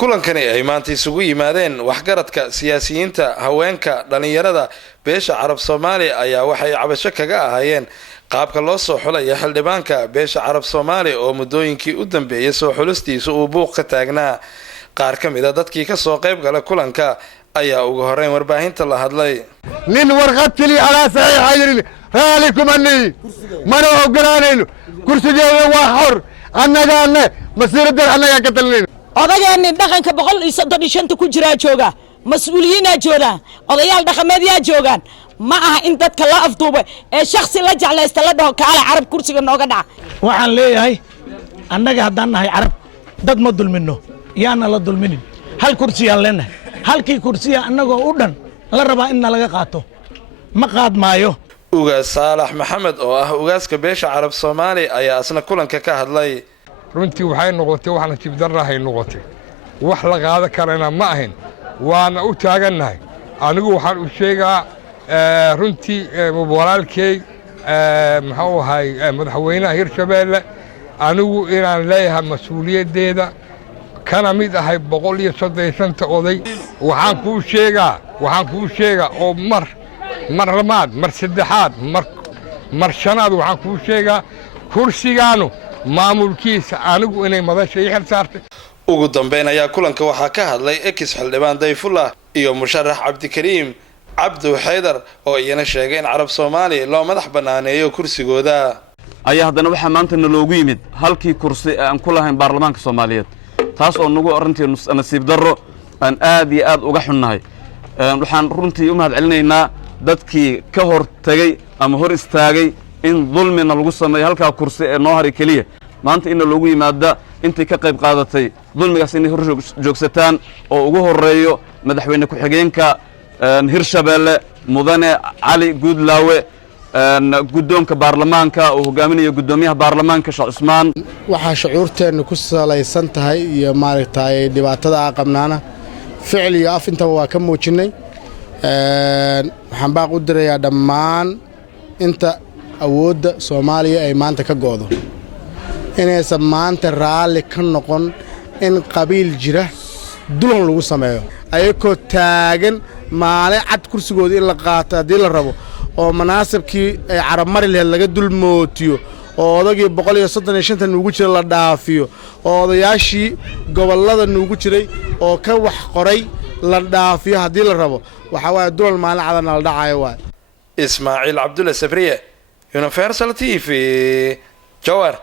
kulankani ay maanta isugu yimaadeen waxgaradka siyaasiyiinta haweenka dhalinyarada beesha carab Soomaali ayaa waxay cabasho kaga ahaayeen qaabka loo soo xulay xildhibaanka beesha carab Soomaali oo muddooyinkii u dambeeyay soo xulistiisa uu buuq ka taagnaa qaar ka mid ah dadkii ka soo qayb galay kulanka ayaa ugu horeyn warbaahinta la hadlay nin warqad kali ala saxiixayrin raalikum anni mana ogolaanayno kursigeeda waa xor annagaana masiirada annaga ka talnayno odageeni dhaqanka 135 ku jira jooga mas'uuliyiina jooga odayaal dhaqameed yaa joogan ma aha in dadka la afduuba ee shakhsi la jeclaysta la dhaho kaala carab kursiga nooga dhac waxaan leeyahay annaga haddaan nahay carab dad ma dulmino yaana la dulminin hal kursi aan leenahay halkii kursiga annagoo u dhan la rabaa in laga qaato ma qaad maayo ugaas Saalax Maxamed oo ah ugaaska beesha carab Soomaali ayaa asna kulanka ka hadlay runtii waxay noqotay waxna jibdarrahay noqotay wax la qaada karana ma ahin waana u taagannahay anigu waxaan u sheegaa runtii walaalkay muxuu ahay madaxweynaha Hirshabeelle anigu inaan leeyahay mas'uuliyadeeda kana mid ahay 135 oday waxaan kuu sheegaa oo mar labaad mar saddexaad mar shanaad waxaan kuu sheegaa kursigaanu maamulkiisa anigu inay madasha ii xil saartay ugu dambeyn ayaa kulanka waxaa ka hadlay ex xildhibaan Dayfullah iyo musharax Cabdikariim Cabdu Xaydar oo iyana sheegay in carab Soomaali loo madax banaaneeyo kursigooda ayaa haddana waxa maanta loogu yimid halkii kursi aan ku lahayn baarlamaanka Soomaaliyeed taas oo nagu orantii nasiib darro aan aad iyo aad uga xunnahay waxaan runtii u mahad celinaynaa dadkii ka hor tagay ama hor istaagay in dulmina lagu sameeyo halka kursi ee noo hari kaliya maanta in loogu yimaada intii ka qayb qaadatay dulmigaas inay hor joogsataan oo ugu horeeyo madaxweyne ku xigeenka Hirshabeelle mudane Cali Guudlaawe guddoonka baarlamaanka oo hogaaminayo guddoomiyaha baarlamaanka Sheekh Usmaan waxa shucuurteenu ku salaysan tahay iyo maaragtay dhibaatada qabnaana ficil iyo af intaba waa ka muujinay waxaan baaq u dirayaa dhammaan inta awoodda Soomaaliya ay maanta ka goodo inaysan maanta raali ka noqon in qabiil jira dulan lagu sameeyo ayagoo taagan maalin cad kursigooda in la qaato haddii la rabo oo manaasibkii ay carab mari lahayd laga dulmootiyo oo odagii 135 nuugu jira la dhaafiyo oo odayaashii gobollada nuugu jiray oo ka wax qoray la dhaafiyo haddii la rabo waxa waaye dulan maalin cadana la dhacayo waay Ismaaciil Cabdulla Sabriye Universal TV Jawhar